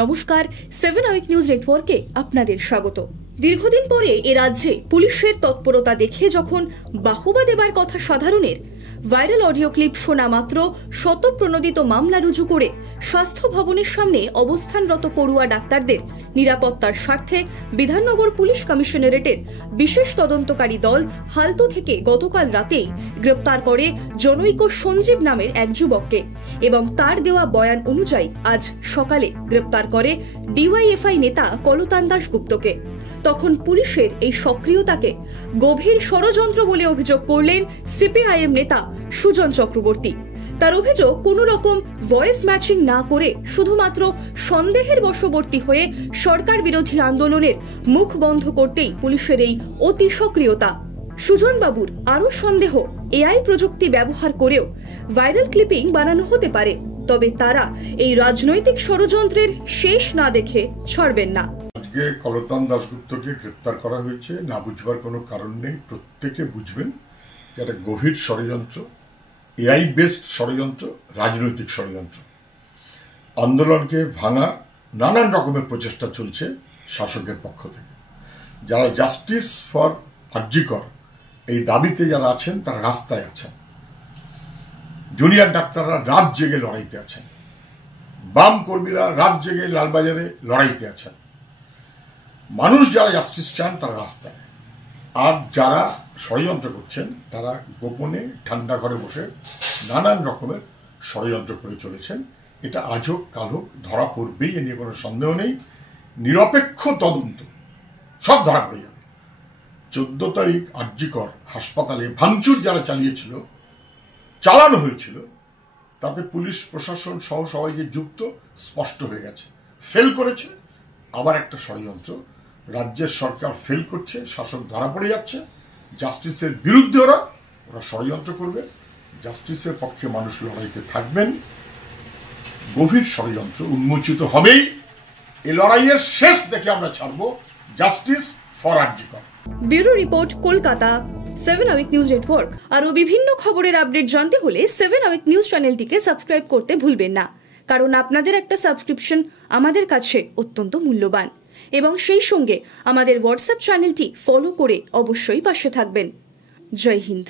নমস্কার, 7 hour news নেটওয়ার্কে আপনাদের স্বাগত। দীর্ঘদিন পরে এ রাজ্যে পুলিশের তৎপরতা দেখে যখন বাহবা দেবার কথা সাধারণের, ভাইরাল অডিও ক্লিপ শোনা মাত্র শতপ্রণোদিত মামলা রুজু করে স্বাস্থ্য ভবনের সামনে অবস্থানরত পড়ুয়া ডাক্তারদের নিরাপত্তার স্বার্থে বিধাননগর পুলিশ কমিশনারেটের বিশেষ তদন্তকারী দল হালতো থেকে গতকাল রাতেই গ্রেপ্তার করে জনৈক সঞ্জীব নামের এক যুবককে এবং তার দেওয়া বয়ান অনুযায়ী আজ সকালে গ্রেপ্তার করে ডিওয়াইএফআই নেতা কলতান দাশগুপ্তকে। তখন পুলিশের এই সক্রিয়তাকে গভীর ষড়যন্ত্র বলে অভিযোগ করলেন সিপিআইএম নেতা সুজন চক্রবর্তী। তার অভিযোগ, কোনো রকম ভয়েস ম্যাচিং না করে শুধুমাত্র সন্দেহের বশবর্তী হয়ে সরকার বিরোধী আন্দোলনের মুখ বন্ধ করতেই পুলিশের এই অতি সক্রিয়তা। সুজন বাবুর আরো সন্দেহ, এআই প্রযুক্তি ব্যবহার করেও ভাইরাল ক্লিপিং বানানো হতে পারে, তবে তারা এই রাজনৈতিক ষড়যন্ত্রের শেষ না দেখে ছাড়বেন না। আজকে কলতান দাশগুপ্তকে গ্রেপ্তার করা হয়েছে, না বুঝবার কোনো কারণ নেই। প্রত্যেকে বুঝবেন যে একটা গভীর ষড়যন্ত্র, এআই বেসড ষড়যন্ত্র, রাজনৈতিক ষড়যন্ত্র। আন্দোলনকে ভাঙার নানান রকমের প্রচেষ্টা চলছে শাসকের পক্ষ থেকে। যারা জাস্টিস ফর আরজিকর এই দাবিতে যারা আছেন তারা রাস্তায় আছেন, জুনিয়র ডাক্তাররা রাত জেগে লড়াইতে আছেন, বাম কর্মীরা রাত জেগে লালবাজারে লড়াইতে আছেন। মানুষ যারা জাস্টিস চান তারা রাস্তায়, আর যারা ষড়যন্ত্র করছেন তারা গোপনে ঠান্ডা ঘরে বসে নানান রকমের ষড়যন্ত্র করে চলেছেন। এটা আজ হোক কাল হোক ধরা পড়বেই, এ নিয়ে কোনো সন্দেহ নেই। নিরপেক্ষ তদন্ত সব ধরা পড়ে যাবে। 14 তারিখ আরজিকর হাসপাতালে ভাঙচুর যারা চালানো হয়েছিল, তাতে পুলিশ প্রশাসন সহ সবাই যে যুক্ত স্পষ্ট হয়ে গেছে। ফেল করেছে, আবার একটা ষড়যন্ত্র। রাজ্যের সরকার ফেল করছে, শাসক ধরা পড়ে যাচ্ছে, জাস্টিসের বিরুদ্ধে ওরা ষড়যন্ত্র করবে। জাস্টিসের পক্ষে মানুষ লড়াইতে থাকবেন। গভীর ষড়যন্ত্র উন্মোচিত হবেই। এই লড়াইয়ের শেষ দেখে আমরা ছাড়বো justice for RG Kar. Bureau report, Kolkata, 7 hour news network. আরো বিভিন্ন খবরের আপডেট জানতে হলে 7 আওয়ার নিউজ চ্যানেলটিকে সাবস্ক্রাইব করতে ভুলবেন না, কারণ আপনাদের একটা সাবস্ক্রিপশন আমাদের কাছে অত্যন্ত মূল্যবান। এবং সেই সঙ্গে আমাদের হোয়াটসঅ্যাপ চ্যানেলটি ফলো করে অবশ্যই পাশে থাকবেন। জয় হিন্দ।